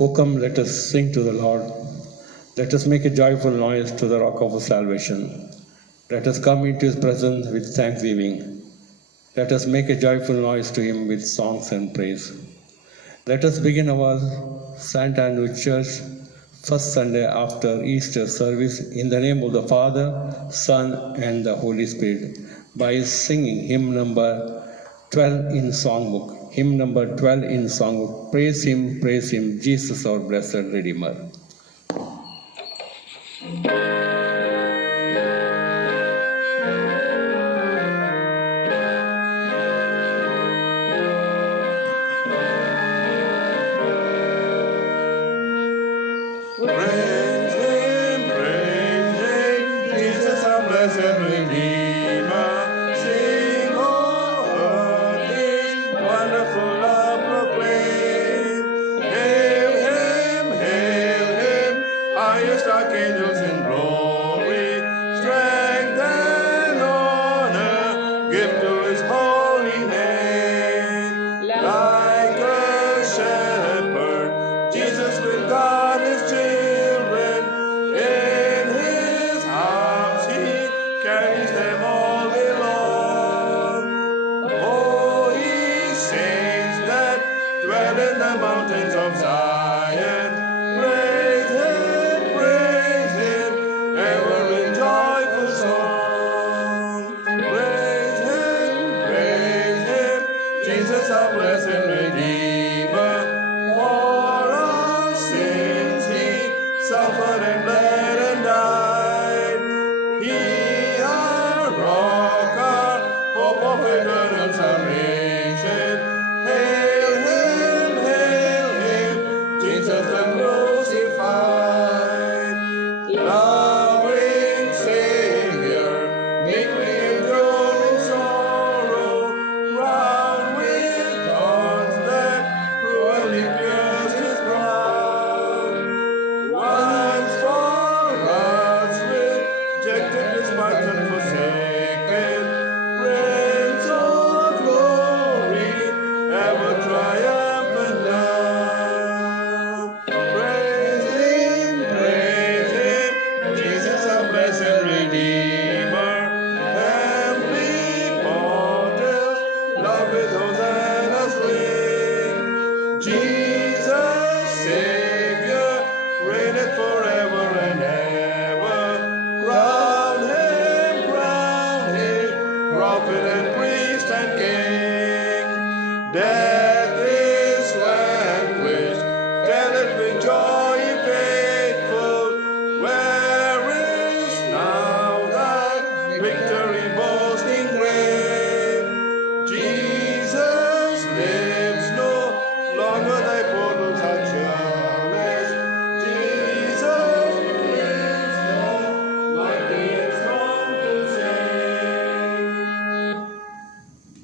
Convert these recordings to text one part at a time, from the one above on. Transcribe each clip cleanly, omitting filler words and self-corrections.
O come, let us sing to the Lord. Let us make a joyful noise to the rock of our salvation. Let us come into his presence with thanksgiving. Let us make a joyful noise to him with songs and praise. Let us begin our St. Andrew Church first Sunday after Easter service in the name of the Father, Son, and the Holy Spirit by singing hymn number 12 in songbook. Hymn number 12 in songbook. Praise him, Jesus our blessed Redeemer.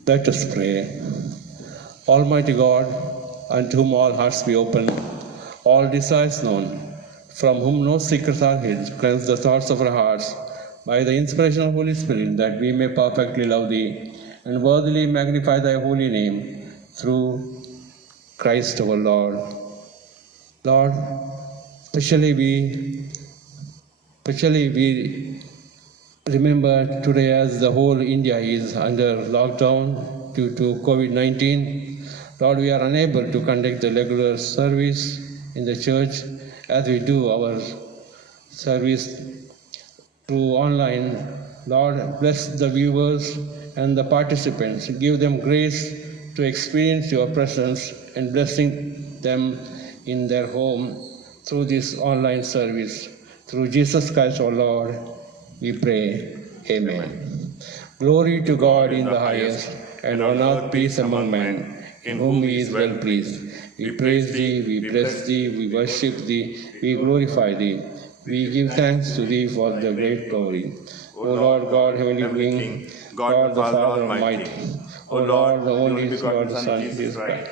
Let us pray. Almighty God, unto whom all hearts be open, all desires known, from whom no secrets are hid, cleanse the thoughts of our hearts by the inspiration of the Holy Spirit, that we may perfectly love Thee and worthily magnify Thy holy name through Christ our Lord. Lord, especially we remember today as the whole India is under lockdown due to COVID-19. Lord, we are unable to conduct the regular service in the church as we do our service through online. Lord, bless the viewers and the participants. Give them grace to experience your presence and blessing them in their home through this online service. Through Jesus Christ our Lord, we pray. Amen. Glory to God in the highest, and on earth peace among men, in whom he is well pleased. We praise Thee, we bless Thee, we worship Thee, we glorify Thee. We give thanks to Thee for the great glory. O Lord God, heavenly being, God the Father Almighty, O Lord, the only begotten Son, Jesus Christ.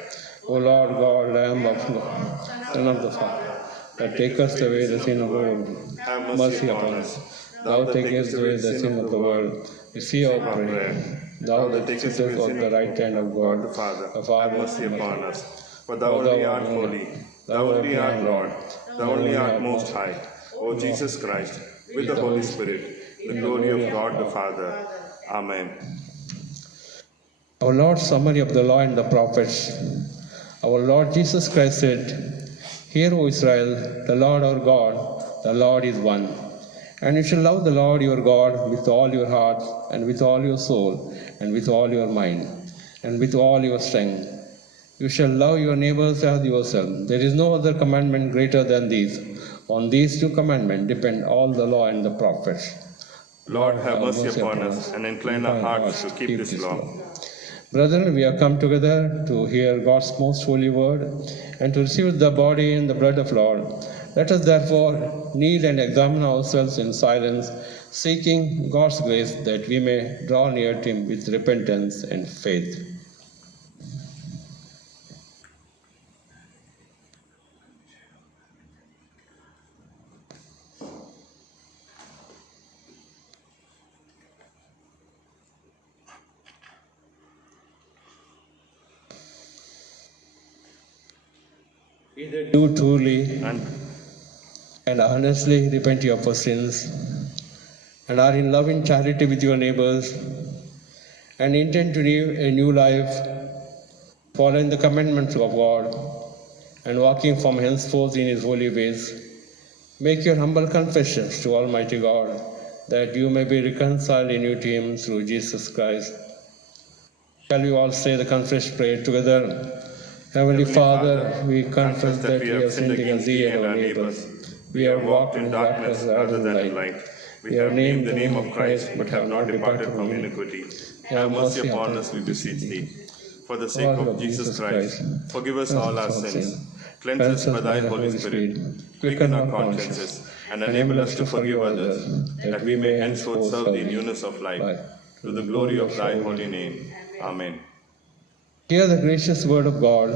O Lord God, Lamb of God, Son of the Father, that takest away the sin of the world, have mercy upon us. Thou takest away the sin of the world, receive our prayer. Thou that takest us on the right hand of God, the Father, have mercy upon us. For Thou only art holy, Thou only art Lord, Thou only art Most High, O Jesus Christ, with the Holy Spirit, the glory of God the Father. Amen. Our Lord's summary of the law and the prophets. Our Lord Jesus Christ said, Hear, O Israel, the Lord our God, the Lord is one. And you shall love the Lord your God with all your heart, and with all your soul, and with all your mind, and with all your strength. You shall love your neighbors as yourself. There is no other commandment greater than these. On these two commandments depend all the law and the prophets. Lord, have mercy upon us, and incline our hearts to keep this law. Brethren, we have come together to hear God's most holy word and to receive the body and the blood of Lord. Let us therefore kneel and examine ourselves in silence, seeking God's grace that we may draw near to Him with repentance and faith. Either do truly and honestly repent of your sins, and are in loving charity with your neighbors, and intend to live a new life, following the commandments of God, and walking from henceforth in His holy ways. Make your humble confessions to Almighty God, that you may be reconciled anew to Him through Jesus Christ. Shall we all say the confession prayer together? Heavenly Father, we confess that we have sinned against Thee and our neighbors. We have walked in darkness rather than in light. We have named the name of Christ, but have not departed from iniquity. Have mercy upon us, we beseech Thee. For the sake of Jesus Christ, forgive us all our sins. Cleanse us by Thy Holy Spirit. Quicken our consciences, and enable us to forgive others, that we may henceforth serve Thee in newness of life, to the glory of Thy holy name. Amen. Hear the gracious word of God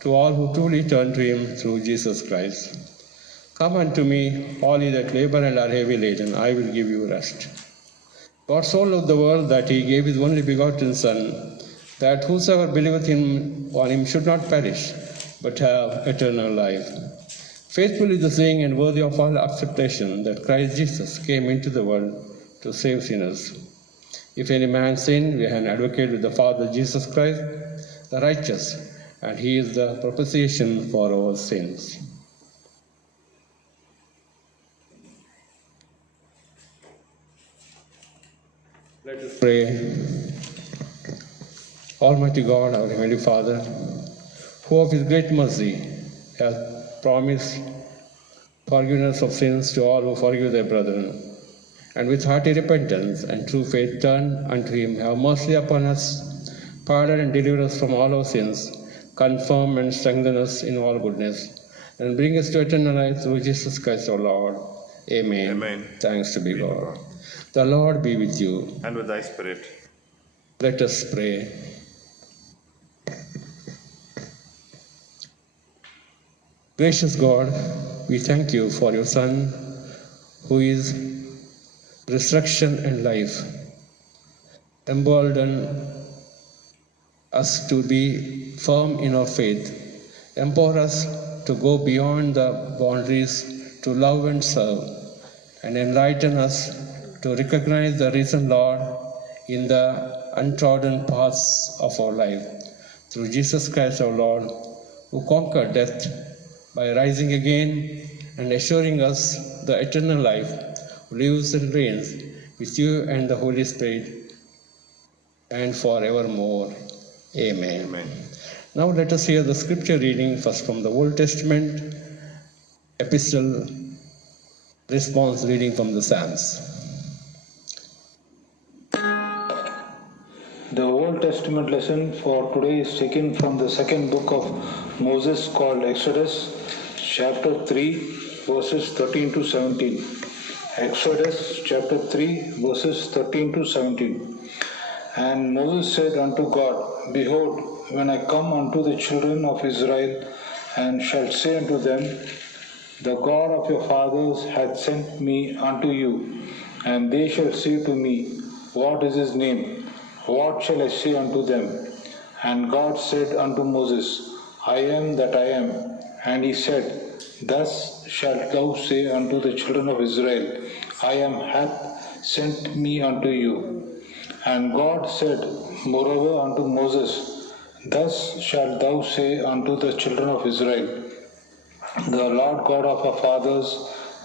to all who truly turn to Him through Jesus Christ. Come unto me, all ye that labor and are heavy laden, I will give you rest. God so loved the world that He gave His only begotten Son, that whosoever believeth on Him should not perish, but have eternal life. Faithful is the saying and worthy of all acceptation that Christ Jesus came into the world to save sinners. If any man sin, we have an advocate with the Father, Jesus Christ, the righteous, and He is the propitiation for our sins. Let us pray. Almighty God, our Heavenly Father, who of His great mercy has promised forgiveness of sins to all who forgive their brethren, and with hearty repentance and true faith turn unto Him, have mercy upon us, pardon and deliver us from all our sins, confirm and strengthen us in all goodness, and bring us to eternal life through Jesus Christ our Lord. Amen. Amen. Thanks to be God. The Lord be with you. And with thy spirit. Let us pray. Gracious God, we thank you for your Son, who is resurrection and life. Embolden us to be firm in our faith. Empower us to go beyond the boundaries to love and serve, and enlighten us to recognize the risen Lord in the untrodden paths of our life. Through Jesus Christ our Lord, who conquered death by rising again and assuring us the eternal life, who lives and reigns with you and the Holy Spirit, and forevermore. Amen. Amen. Now let us hear the scripture reading first from the Old Testament, epistle response reading from the Psalms. The Old Testament lesson for today is taken from the second book of Moses called Exodus, chapter 3, verses 13 to 17. Exodus chapter 3, verses 13 to 17. And Moses said unto God, Behold, when I come unto the children of Israel, and shall say unto them, The God of your fathers hath sent me unto you, and they shall say to me, What is his name? What shall I say unto them? And God said unto Moses, I am that I am. And he said, Thus shalt thou say unto the children of Israel, I am hath sent me unto you. And God said moreover unto Moses, Thus shalt thou say unto the children of Israel, The Lord God of our fathers,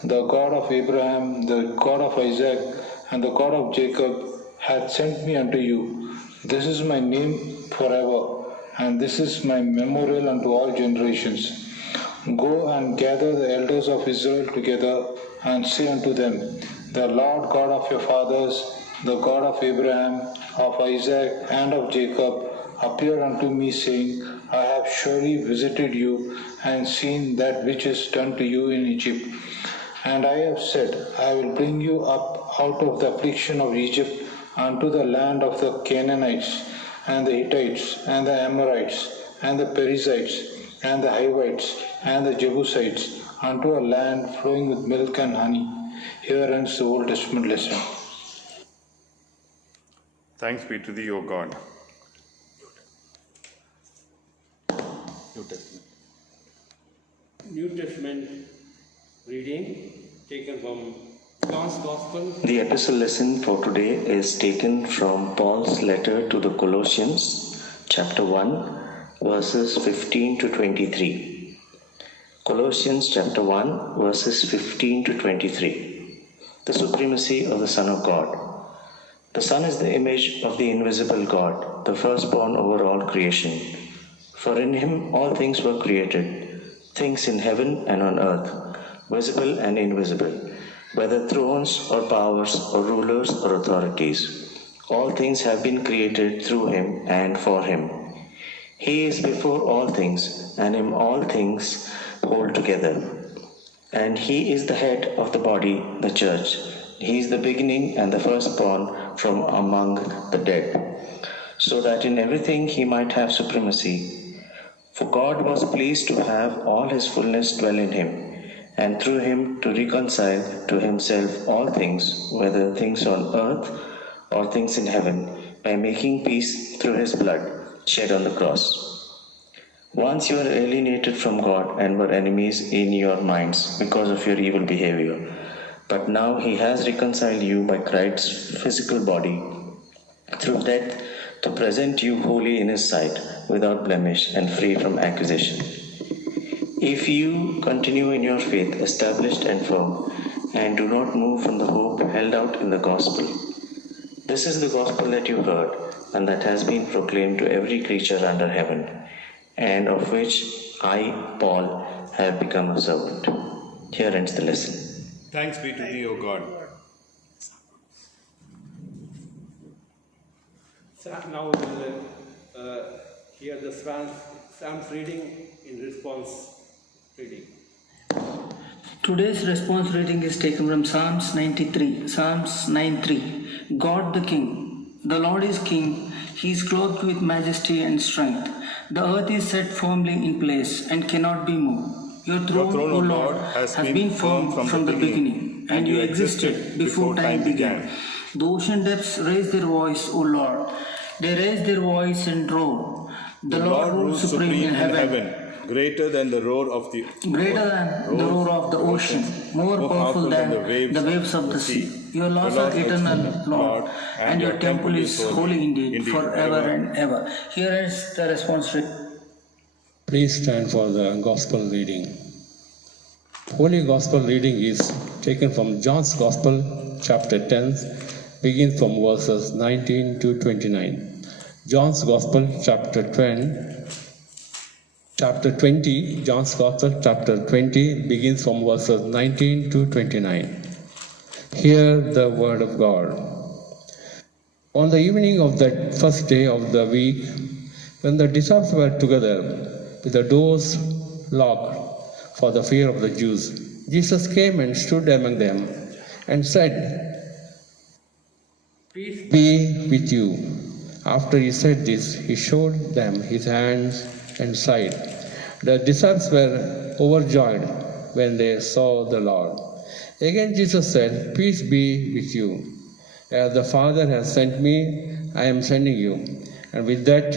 the God of Abraham, the God of Isaac, and the God of Jacob, hath sent me unto you. This is my name forever, and this is my memorial unto all generations. Go and gather the elders of Israel together, and say unto them, The Lord God of your fathers, the God of Abraham, of Isaac, and of Jacob, appeared unto me, saying, I have surely visited you, and seen that which is done to you in Egypt. And I have said, I will bring you up out of the affliction of Egypt unto the land of the Canaanites, and the Hittites, and the Amorites, and the Perizzites, and the Hivites, and the Jebusites, unto a land flowing with milk and honey. Here ends the Old Testament lesson. Thanks be to thee, O God. New Testament reading taken from John's Gospel. The epistle lesson for today is taken from Paul's letter to the Colossians, chapter 1, verses 15 to 23. Colossians chapter 1, verses 15 to 23. The supremacy of the Son of God. The Son is the image of the invisible God, the firstborn over all creation. For in him all things were created, things in heaven and on earth, visible and invisible, whether thrones or powers or rulers or authorities. All things have been created through him and for him. He is before all things, and in all things hold together. And he is the head of the body, the church. He is the beginning and the firstborn from among the dead, so that in everything he might have supremacy. For God was pleased to have all his fullness dwell in him, and through him to reconcile to himself all things, whether things on earth or things in heaven, by making peace through his blood shed on the cross. Once you were alienated from God and were enemies in your minds because of your evil behavior, but now he has reconciled you by Christ's physical body through death to present you holy in his sight, without blemish and free from accusation. If you continue in your faith, established and firm, and do not move from the hope held out in the gospel. This is the gospel that you heard, and that has been proclaimed to every creature under heaven, and of which I, Paul, have become a servant. Here ends the lesson. Thanks be to thee, O God. Now we will hear the Psalms reading in response reading. Today's response reading is taken from Psalms 93. Psalms 9:3. God the King. The Lord is King. He is clothed with majesty and strength. The earth is set firmly in place and cannot be moved. Your throne, O Lord, has been firm from the beginning, and you existed before time began. The ocean depths raised their voice, O Lord. They raised their voice and roared. The Lord rules supreme in heaven. Greater than the roar of the ocean, more powerful than the waves of the sea. Your laws are eternal, Lord, and your temple is holy indeed, forever and ever. Here is the response. Please stand for the Gospel reading. Holy Gospel reading is taken from John's Gospel, chapter 10, begins from verses 19 to 29. John's Gospel, chapter 20, John's Gospel, chapter 20, begins from verses 19 to 29. Hear the word of God. On the evening of that first day of the week, when the disciples were together with the doors locked for the fear of the Jews, Jesus came and stood among them and said, "Peace be with you." After he said this, he showed them his hands and side. The disciples were overjoyed when they saw the Lord. Again Jesus said, "Peace be with you. As the Father has sent me, I am sending you." And with that,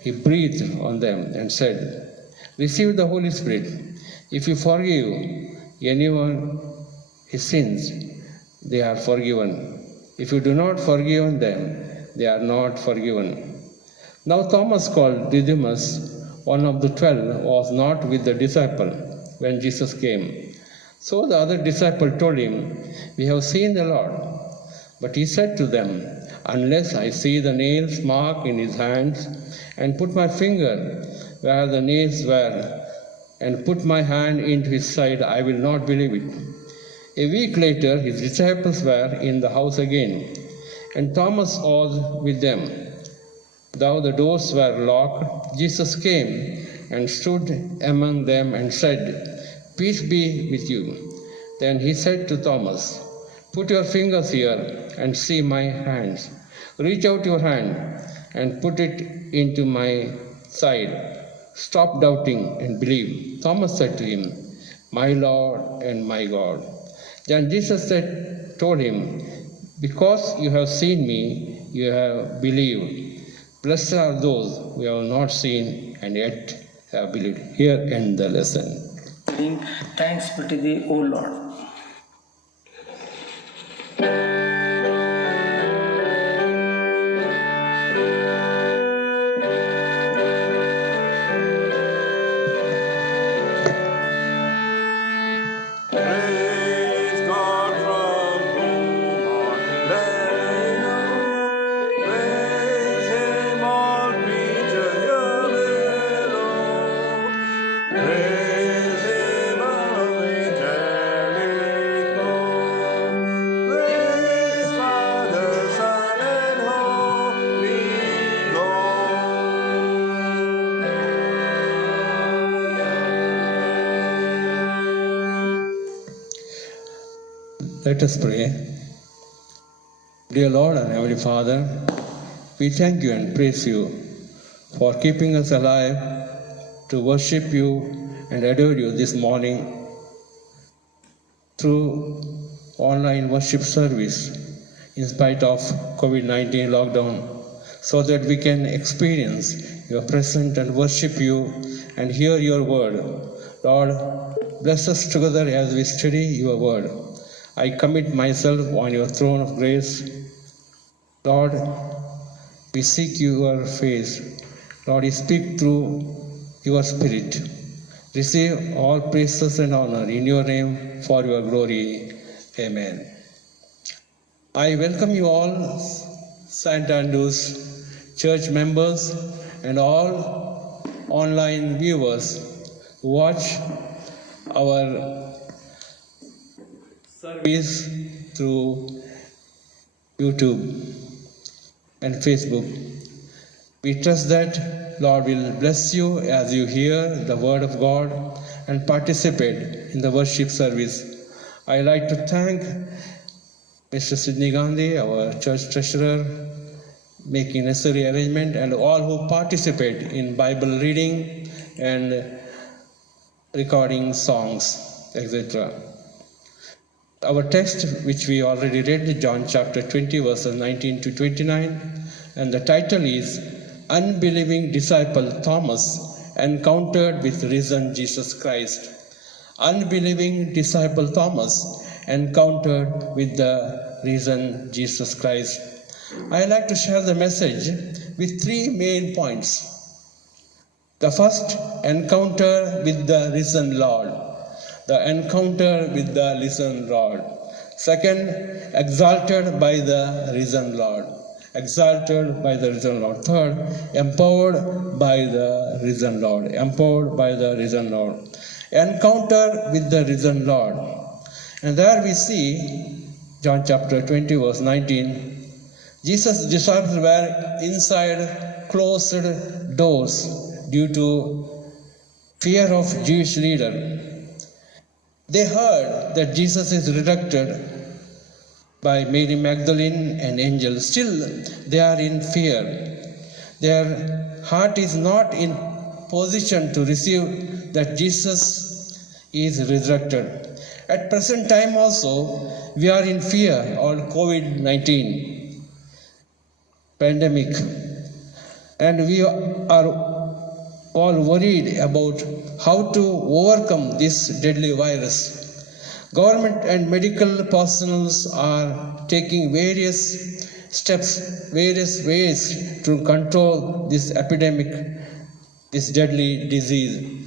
he breathed on them and said, Receive the Holy Spirit. If you forgive anyone his sins, they are forgiven. If you do not forgive them, they are not forgiven. Now Thomas, called Didymus, one of the 12, was not with the disciple when Jesus came. So the other disciple told him, "We have seen the Lord." But he said to them, "Unless I see the nails mark in his hands, and put my finger where the nails were, and put my hand into his side, I will not believe it." A week later, his disciples were in the house again, and Thomas was with them. Though the doors were locked, Jesus came and stood among them and said, "Peace be with you." Then he said to Thomas, "Put your fingers here and see my hands. Reach out your hand and put it into my side. Stop doubting and believe." Thomas said to him, "My Lord and my God." Then Jesus told him, "Because you have seen me, you have believed. Blessed are those who have not seen and yet have believed." Here ends the lesson. Thanks be to thee, O Lord. Praise God from whom all blessings, praise Him all creatures here below, praise Him all angelic hosts, praise Father, Son, and Holy Let us pray. Dear Lord and Heavenly Father, we thank you and praise you for keeping us alive to worship you and adore you this morning through online worship service in spite of COVID-19 lockdown, so that we can experience your presence and worship you and hear your word. Lord, bless us together as we study your word. I commit myself on your throne of grace. Lord, we seek your face. Lord, you speak through your Spirit. Receive all praises and honor in your name for your glory. Amen. I welcome you all, St. Andrew's church members and all online viewers who watch our service through YouTube and Facebook. We trust that Lord will bless you as you hear the word of God and participate in the worship service. I like to thank Mr. Sidney Gandhi, our church treasurer, making necessary arrangement, and all who participate in Bible reading and recording songs, etc. Our text, which we already read, John chapter 20, verses 19 to 29, and the title is Unbelieving Disciple Thomas Encountered with Risen Jesus Christ. Unbelieving disciple Thomas encountered with the risen Jesus Christ. I like to share the message with three main points. The first, encounter with the risen Lord. The encounter with the risen Lord. Second, exalted by the risen Lord. Exalted by the risen Lord. Third, empowered by the risen Lord. Empowered by the risen Lord. Encounter with the risen Lord. And there we see, John chapter 20, verse 19, Jesus' disciples were inside closed doors due to fear of Jewish leader. They heard that Jesus is resurrected by Mary Magdalene and angels. Still, they are in fear. Their heart is not in position to receive that Jesus is resurrected. At present time also, we are in fear on COVID-19 pandemic, and we are all worried about how to overcome this deadly virus. Government and medical personnel are taking various steps, various ways to control this epidemic, this deadly disease.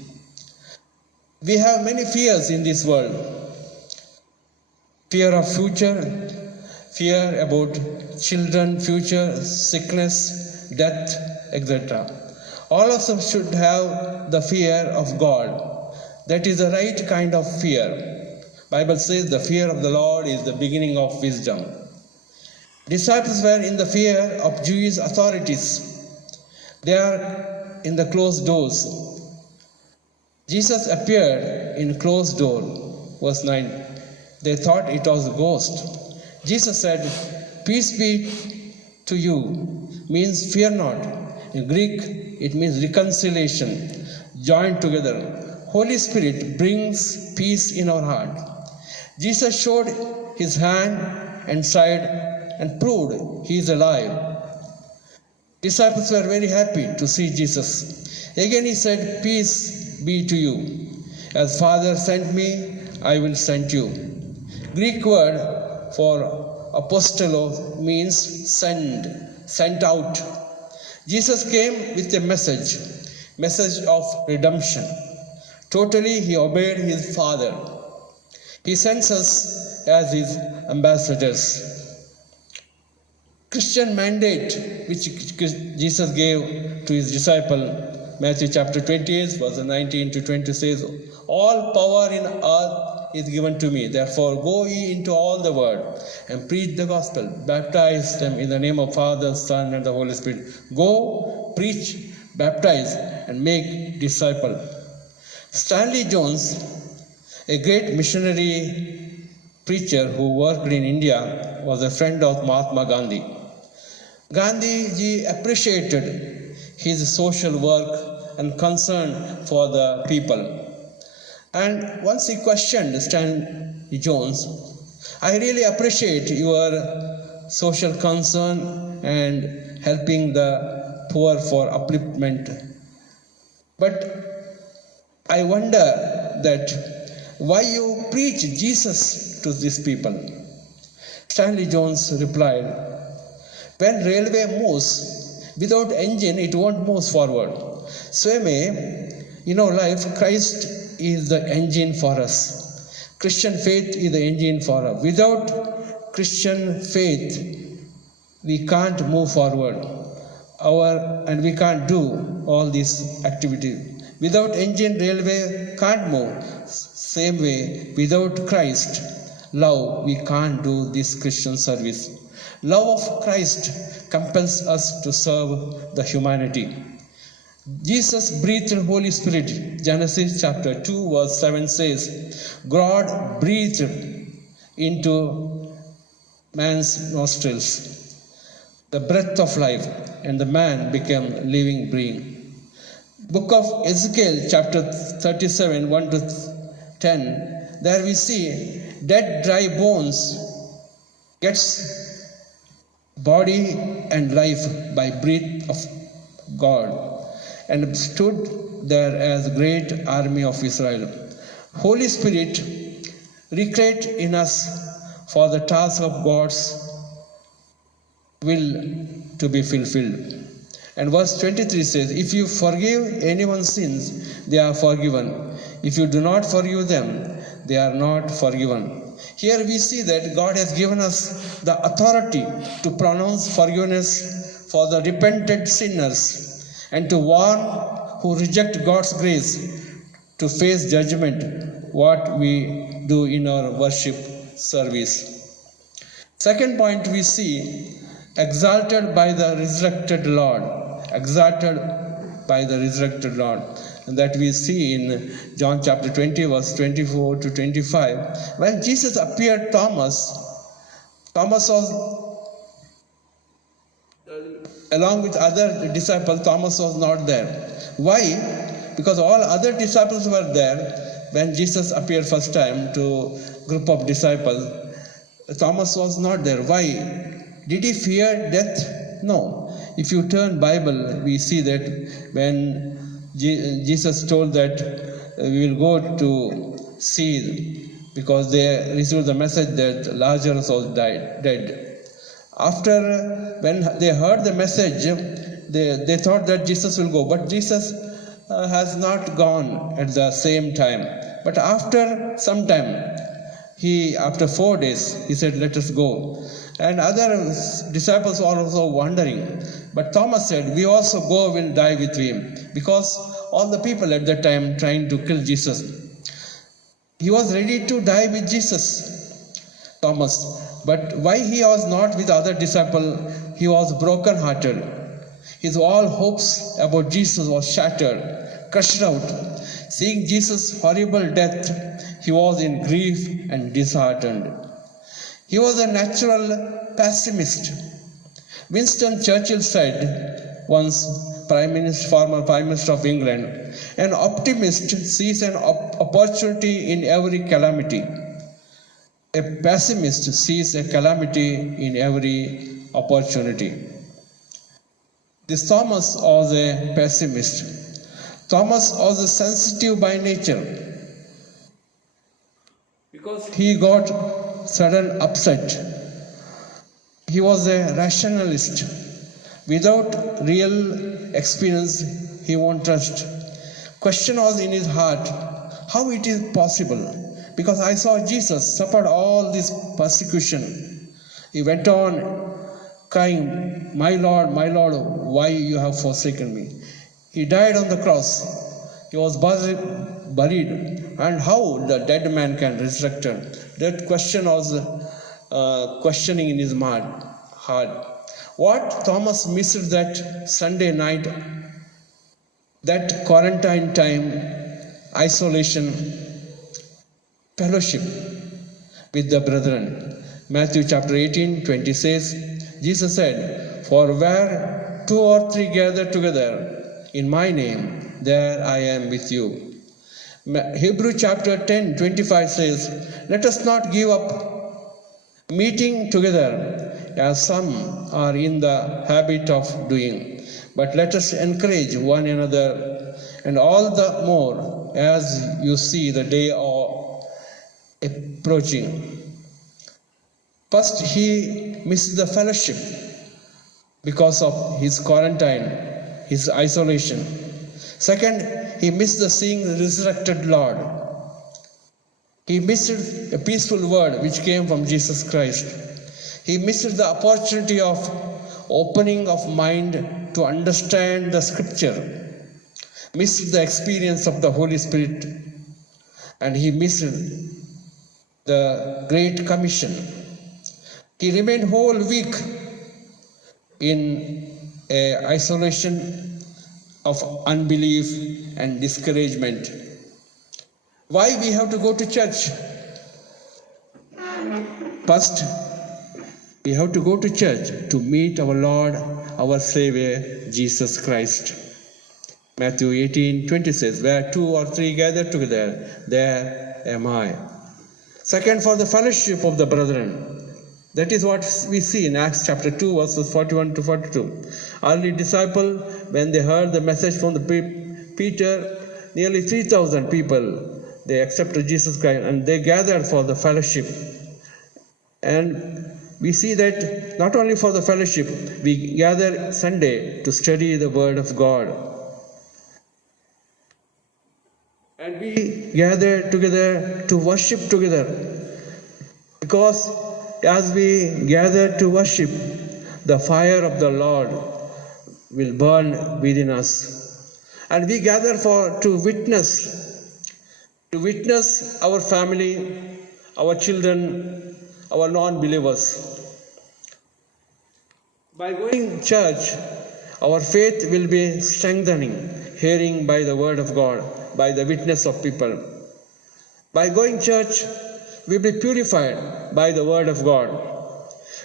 We have many fears in this world. Fear of future, fear about children, future, sickness, death, etc. All of us should have the fear of God. That is the right kind of fear. Bible says the fear of the Lord is the beginning of wisdom. Disciples were in the fear of Jewish authorities. They are in the closed doors. Jesus appeared in closed door. Verse 9. They thought it was a ghost. Jesus said, "Peace be to you," means fear not. In Greek, it means reconciliation, joined together. Holy Spirit brings peace in our heart. Jesus showed his hand and side and proved he is alive. Disciples were very happy to see Jesus. Again he said, "Peace be to you. As Father sent me, I will send you." Greek word for apostolo means sent out. Jesus came with a message of redemption. Totally he obeyed his Father. He sends us as his ambassadors. Christian mandate which Jesus gave to his disciple, Matthew chapter 28, verse 19 to 20 says, "All power in earth is given to me. Therefore go ye into all the world and preach the gospel. Baptize them in the name of Father, Son, and the Holy Spirit." Go, preach, baptize, and make disciple. Stanley Jones, a great missionary preacher who worked in India, was a friend of Mahatma Gandhi. Gandhi ji appreciated his social work and concern for the people. And once he questioned Stanley Jones, "I really appreciate your social concern and helping the poor for upliftment. But I wonder that why you preach Jesus to these people?" Stanley Jones replied, "When railway moves without engine, it won't move forward. So in our life, Christ is the engine for us. Christian faith is the engine for us. Without Christian faith, we can't move forward. And we can't do all these activities. Without engine, railway can't move. Same way, without Christ, love, we can't do this Christian service. Love of Christ compels us to serve the humanity. Jesus breathed the Holy Spirit. Genesis chapter 2 verse 7 says, God breathed into man's nostrils the breath of life, and the man became living being. Book of Ezekiel chapter 37 1 to 10, there we see dead dry bones gets body and life by breath of God, and stood there as a great army of Israel. Holy Spirit recreate in us for the task of God's will to be fulfilled. And verse 23 says, if you forgive anyone's sins, they are forgiven. If you do not forgive them, they are not forgiven. Here we see that God has given us the authority to pronounce forgiveness for the repentant sinners and to warn who reject God's grace to face judgment, what we do in our worship service. Second point we see, exalted by the resurrected Lord. Exalted by the resurrected Lord. And that we see in John chapter 20 verse 24 to 25. When Jesus appeared Thomas was along with other disciples. Thomas was not there. Why? Because all other disciples were there when Jesus appeared first time to group of disciples. Thomas was not there. Why? Did he fear death? No. If you turn Bible, we see that when Jesus told that we will go to see, because they received the message that Lazarus was dead. After, when they heard the message, they thought that Jesus will go, but Jesus has not gone at the same time. But after some time, after 4 days, he said, let us go. And other disciples were also wondering. But Thomas said, we also go, will die with him. Because all the people at that time trying to kill Jesus. He was ready to die with Jesus, Thomas. But why he was not with other disciples? He was broken-hearted. His all hopes about Jesus was shattered, crushed out. Seeing Jesus' horrible death, he was in grief and disheartened. He was a natural pessimist. Winston Churchill said once, former Prime Minister of England, an optimist sees an opportunity in every calamity. A pessimist sees a calamity in every opportunity. This Thomas was a pessimist. Thomas was a sensitive by nature. Because he got sudden upset. He was a rationalist. Without real experience, he won't trust. Question was in his heart, how it is possible? Because I saw Jesus suffered all this persecution. He went on crying, my Lord, why you have forsaken me? He died on the cross. He was buried. And how the dead man can resurrect? That question was questioning in his heart. What Thomas missed that Sunday night, that quarantine time, isolation, fellowship with the brethren. Matthew chapter 18:20 says, Jesus said, for where 2 or 3 gather together in my name, there I am with you. Hebrew chapter 10:25 says, let us not give up meeting together as some are in the habit of doing, but let us encourage one another, and all the more as you see the day approaching. First, he missed the fellowship because of his quarantine, his isolation. Second, he missed the seeing the resurrected Lord. He missed a peaceful word which came from Jesus Christ. He missed the opportunity of opening of mind to understand the scripture. Missed the experience of the Holy Spirit. And he missed the Great Commission. He remained whole week in isolation of unbelief and discouragement. Why we have to go to church? First, we have to go to church to meet our Lord, our Savior, Jesus Christ. Matthew 18:20 says, where 2 or 3 gather together, there am I. Second, for the fellowship of the brethren. That is what we see in Acts chapter 2, verses 41 to 42. Early disciples, when they heard the message from the Peter, nearly 3,000 people, they accepted Jesus Christ and they gathered for the fellowship. And we see that not only for the fellowship, we gather Sunday to study the Word of God. And we gather together to worship together. Because as we gather to worship, the fire of the Lord will burn within us. And we gather to witness our family, our children, our non-believers. By going to church, our faith will be strengthening, hearing by the word of God, by the witness of people. By going to church, we will be purified by the word of God.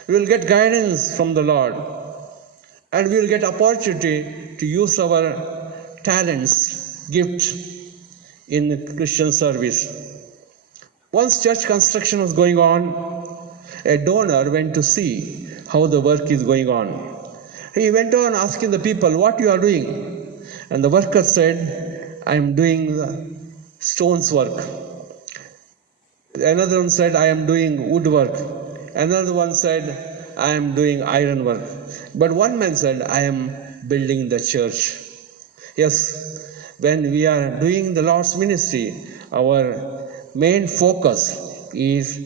We will get guidance from the Lord. And we will get opportunity to use our talents, gifts in Christian service. Once church construction was going on, a donor went to see how the work is going on. He went on asking the people what you are doing. And the worker said, I am doing stone's work. Another one said, I am doing woodwork. Another one said, I am doing iron work. But one man said, I am building the church. Yes, when we are doing the Lord's ministry, our main focus is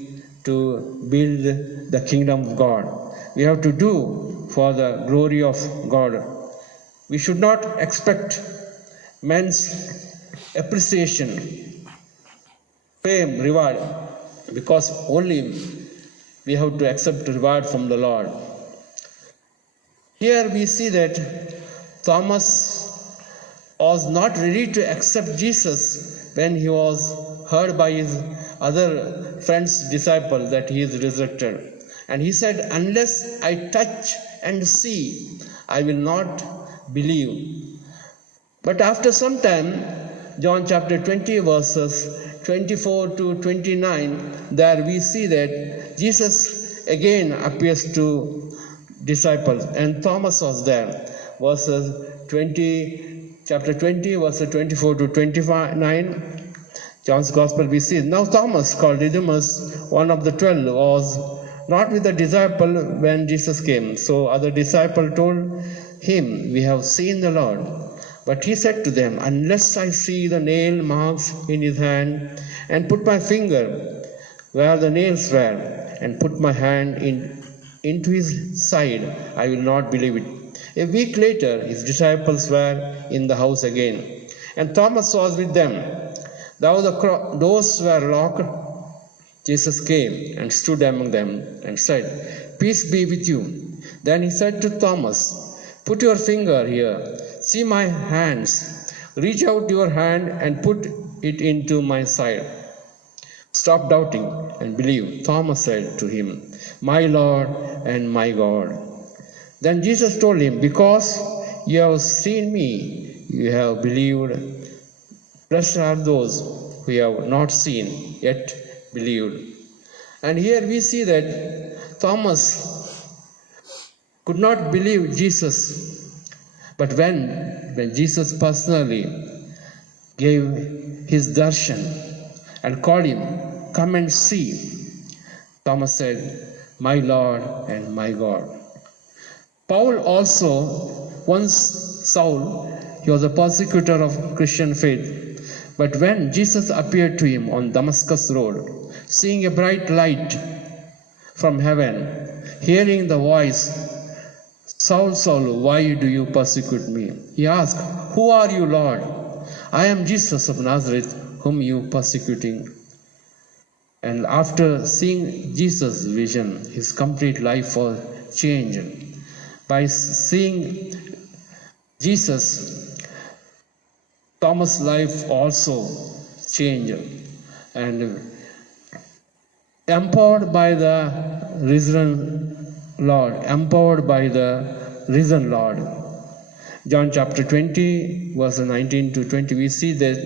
to build the kingdom of God. We have to do for the glory of God. We should not expect men's appreciation, fame, reward, because only we have to accept reward from the Lord. Here we see that Thomas was not ready to accept Jesus when he was heard by his other friends, disciple, that he is resurrected. And he said, unless I touch and see, I will not believe. But after some time, John chapter 20 verses 24 to 29, there we see that Jesus again appears to disciples, and Thomas was there. Chapter 20 verses 24 to 29, John's Gospel we see. Now Thomas, called Didymus, one of the 12, was not with the disciple when Jesus came. So other disciple told him, we have seen the Lord. But he said to them, unless I see the nail marks in his hand, and put my finger where the nails were, and put my hand into his side, I will not believe it. A week later, his disciples were in the house again, and Thomas was with them. Though the doors were locked, Jesus came and stood among them and said, peace be with you. Then he said to Thomas, put your finger here. See my hands. Reach out your hand and put it into my side. Stop doubting and believe. Thomas said to him, my Lord and my God. Then Jesus told him, because you have seen me, you have believed. Blessed are those who have not seen, yet believed. And here we see that Thomas could not believe Jesus. But when Jesus personally gave his darshan and called him, come and see, Thomas said, my Lord and my God. Paul also, once Saul, he was a persecutor of Christian faith. But when Jesus appeared to him on Damascus road, seeing a bright light from heaven, hearing the voice, Saul, Saul, why do you persecute me? He asked, who are you, Lord? I am Jesus of Nazareth, whom you persecuting. And after seeing Jesus' vision, his complete life was changed. By seeing Jesus, Thomas' life also changed. And empowered by the risen Lord, John chapter 20, verse 19 to 20, we see that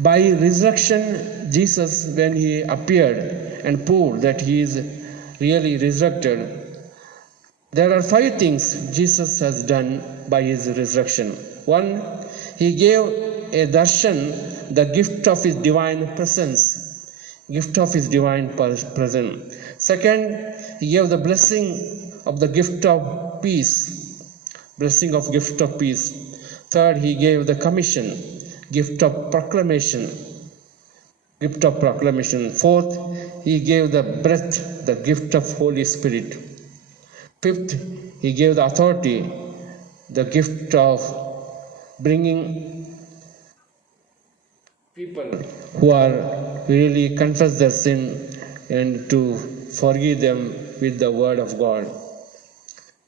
by resurrection, Jesus, when he appeared and proved that he is really resurrected, there are 5 things Jesus has done by his resurrection. 1, he gave a darshan, the gift of his divine presence. Gift of his divine presence. 2nd, he gave the blessing of the gift of peace. Blessing of gift of peace. 3rd, he gave the commission, gift of proclamation. Gift of proclamation. 4th, he gave the breath, the gift of Holy Spirit. 5th, he gave the authority, the gift of bringing people who are really confess their sin and to forgive them with the word of God.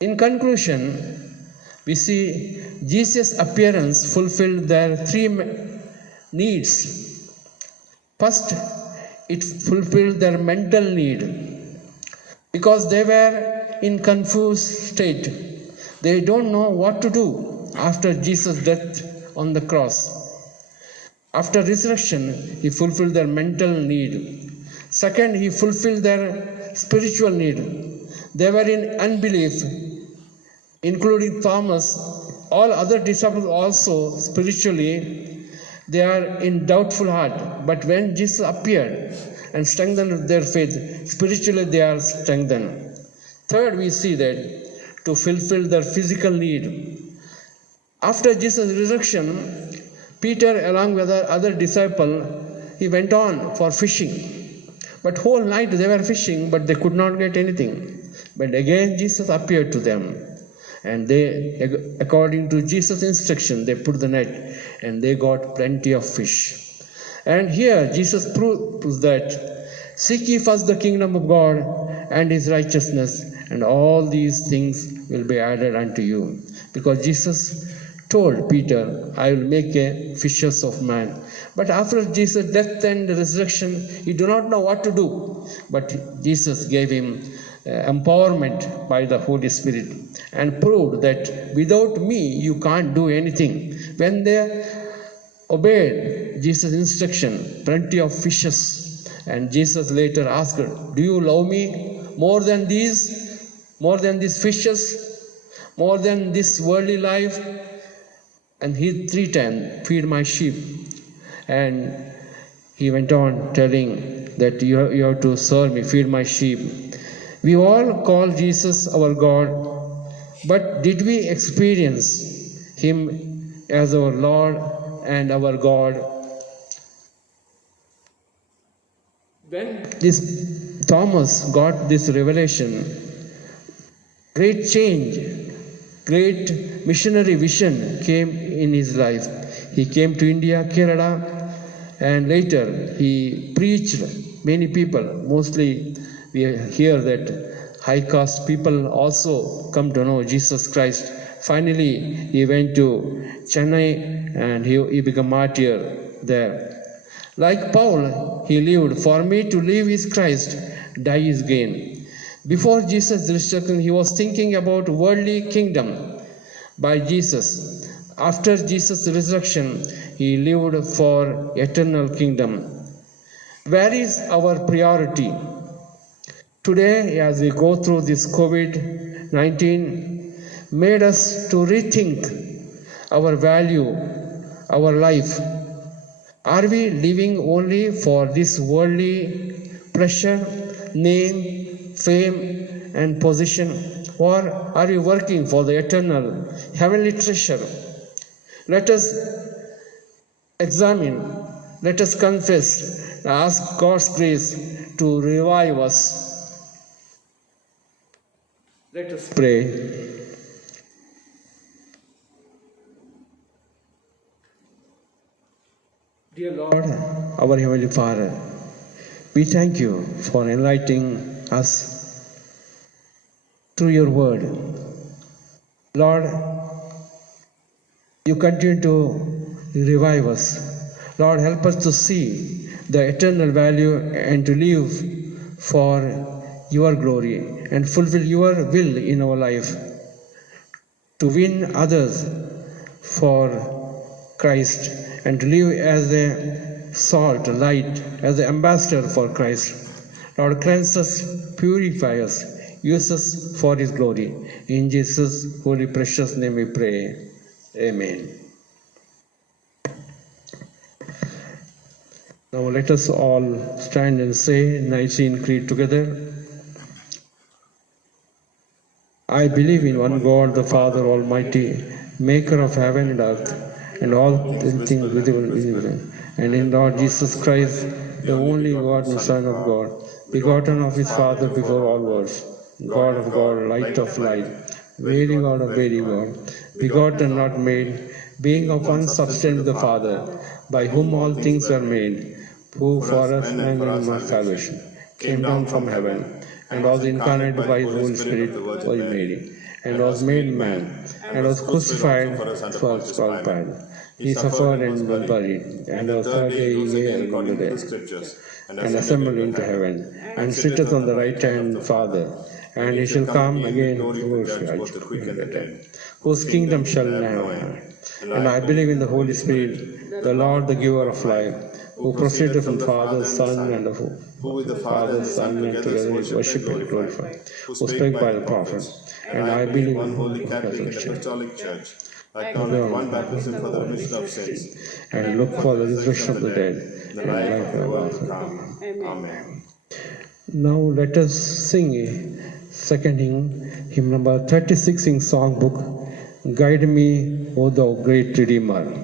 In conclusion, we see Jesus' appearance fulfilled their 3 needs. First, it fulfilled their mental need because they were in confused state. They don't know what to do after Jesus' death on the cross. After resurrection, he fulfilled their mental need. Second, he fulfilled their spiritual need. They were in unbelief, including Thomas. All other disciples also spiritually, they are in doubtful heart. But when Jesus appeared and strengthened their faith, spiritually they are strengthened. Third, we see that to fulfill their physical need. After Jesus' resurrection, Peter, along with the other disciple, he went on for fishing. But whole night they were fishing, but they could not get anything. But again Jesus appeared to them. And they, according to Jesus' instruction, they put the net and they got plenty of fish. And here Jesus proves that seek ye first the kingdom of God and his righteousness, and all these things will be added unto you. Because Jesus told Peter, I will make a fishers of man. But after Jesus' death and resurrection, he do not know what to do. But Jesus gave him empowerment by the Holy Spirit and proved that without me you can't do anything. When they obeyed Jesus' instruction, plenty of fishes, and Jesus later asked, do you love me more than these fishes, more than this worldly life? And he 3 times, feed my sheep. And he went on telling that you have to serve me, feed my sheep. We all call Jesus our God, but did we experience him as our Lord and our God? When this Thomas got this revelation, great change, great missionary vision came in his life. He came to India, Kerala, and later he preached many people. Mostly we hear that high caste people also come to know Jesus Christ. Finally, he went to Chennai and he became martyr there. Like Paul, he lived, for me to live is Christ, die is gain. Before Jesus' resurrection, he was thinking about worldly kingdom by Jesus. After Jesus' resurrection, he lived for eternal kingdom. Where is our priority? Today, as we go through this COVID-19, made us to rethink our value, our life. Are we living only for this worldly pleasure, name, fame, and position? Or are we working for the eternal, heavenly treasure? Let us examine, let us confess, and ask God's grace to revive us. Let us pray. Dear Lord, our Heavenly Father, we thank you for enlightening us through your word. Lord, you continue to revive us. Lord, help us to see the eternal value and to live for your glory and fulfill your will in our life, to win others for Christ and to live as a salt, light, as an ambassador for Christ. Lord, cleanse us, purify us, use us for his glory. In Jesus' holy precious name we pray. Amen. Now let us all stand and say Nicene Creed together. I believe in one God, the Father Almighty, maker of heaven and earth, and all things visible and invisible, and in Lord Jesus Christ, the only begotten Son of God, begotten of his Father before all worlds, God of God, light of light, very God of very God, begotten, not made, being of one substance with the Father, by whom all things were made, who for us and in our salvation came down from heaven, and was incarnate by his Holy Spirit, Holy Mary, and was made man, and was crucified for us called. He suffered and was buried, and the third day he gave up the dead, and assembled into heaven, and sitteth on the right hand of the Father, and he shall come again to judge the quick and the dead, whose kingdom shall never end. And I believe in the Holy Spirit, the Lord, the giver of life, who proceeded from the Father, Son, and the who with the Father and Son together is worshipped and glorified, who spake by the prophets, and I believe in one holy Catholic and Apostolic Church, I acknowledge one baptism for the remission of sins, and look for the resurrection of the dead, the life of the world to come. Amen. Now let us sing a second hymn number 36 in songbook, Guide Me, O Thou Great Redeemer.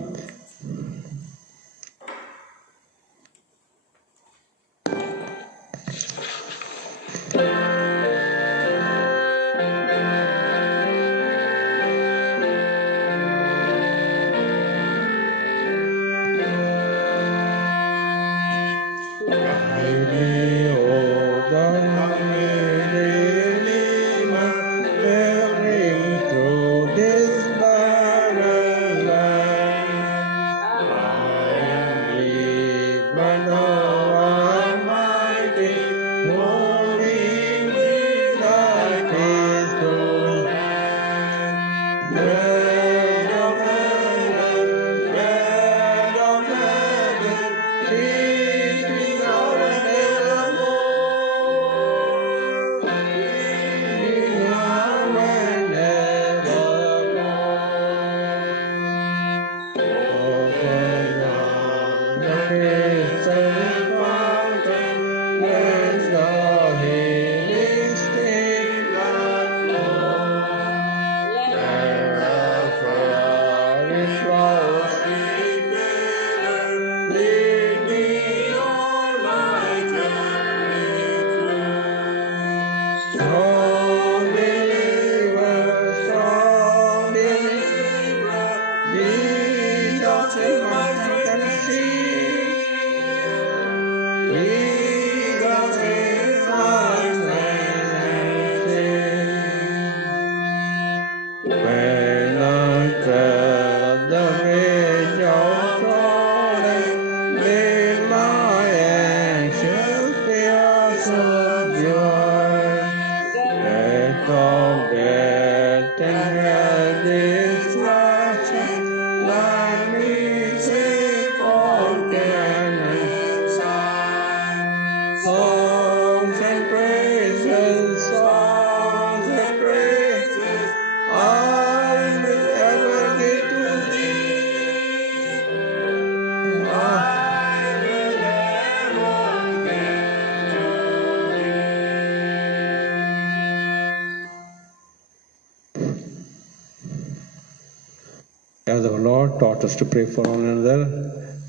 As our Lord taught us to pray for one another,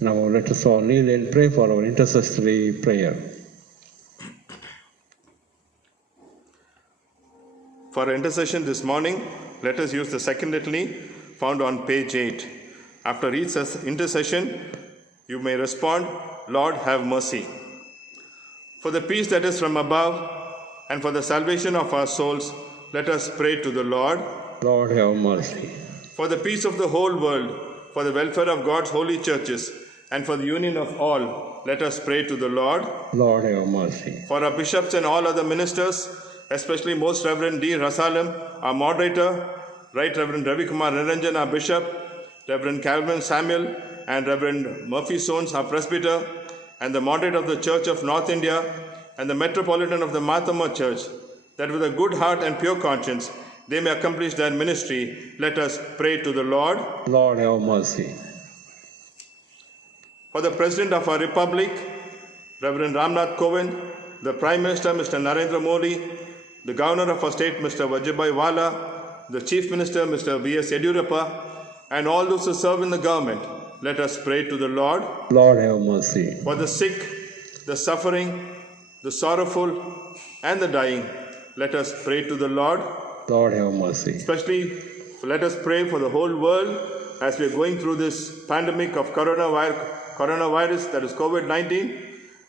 now let us all kneel and pray for our intercessory prayer. For intercession this morning, let us use the second litany found on page 8. After each intercession, you may respond, Lord, have mercy. For the peace that is from above and for the salvation of our souls, let us pray to the Lord. Lord, have mercy. For the peace of the whole world, for the welfare of God's holy churches, and for the union of all, let us pray to the Lord. Lord, have mercy. For our bishops and all other ministers, especially Most Reverend D. Rasalam, our moderator, Right Reverend Ravi Kumar Niranjan, our bishop, Reverend Calvin Samuel, and Reverend Murphy Sones, our presbyter, and the moderator of the Church of North India, and the metropolitan of the Marthama Church, that with a good heart and pure conscience, they may accomplish their ministry. Let us pray to the Lord. Lord, have mercy. For the President of our Republic, Reverend Ramnath Kovind, the Prime Minister, Mr. Narendra Modi, the Governor of our state, Mr. Vajibhai Vala, the Chief Minister, Mr. V.S. Yediyurappa, and all those who serve in the government, let us pray to the Lord. Lord, have mercy. For the sick, the suffering, the sorrowful, and the dying, let us pray to the Lord. Lord, have mercy. Especially, let us pray for the whole world as we are going through this pandemic of coronavirus, that is COVID-19.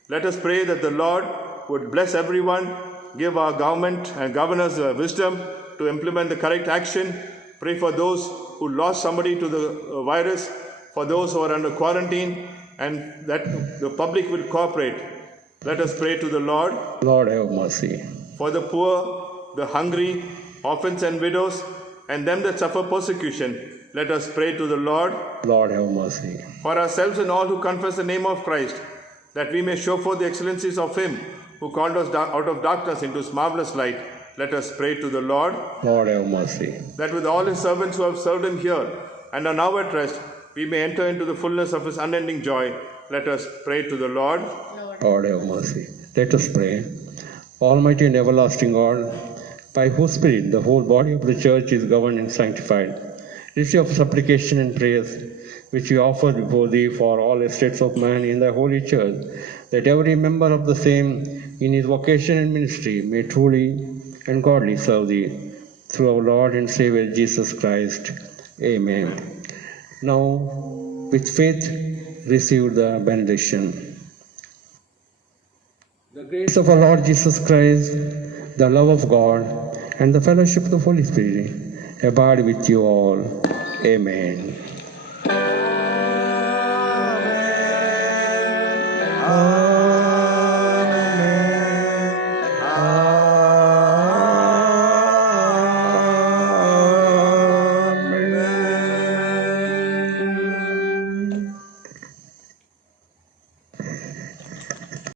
Let us pray that the Lord would bless everyone, give our government and governors wisdom to implement the correct action. Pray for those who lost somebody to the virus, for those who are under quarantine, and that the public will cooperate. Let us pray to the Lord. Lord, have mercy. For the poor, the hungry, orphans and widows, and them that suffer persecution, let us pray to the Lord. Lord, have mercy. For ourselves and all who confess the name of Christ, that we may show forth the excellencies of Him who called us out of darkness into His marvelous light, let us pray to the Lord. Lord, have mercy. That with all His servants who have served Him here and are now at rest, we may enter into the fullness of His unending joy, let us pray to the Lord. Lord, have mercy. Let us pray. Almighty and everlasting God, by whose Spirit the whole body of the Church is governed and sanctified, receive of supplication and prayers which we offer before Thee for all estates of man in Thy holy Church, that every member of the same in his vocation and ministry may truly and godly serve Thee, through our Lord and Savior Jesus Christ. Amen. Now, with faith, receive the benediction. The grace of our Lord Jesus Christ, the love of God, and the fellowship of the Holy Spirit abide with you all. Amen. Amen.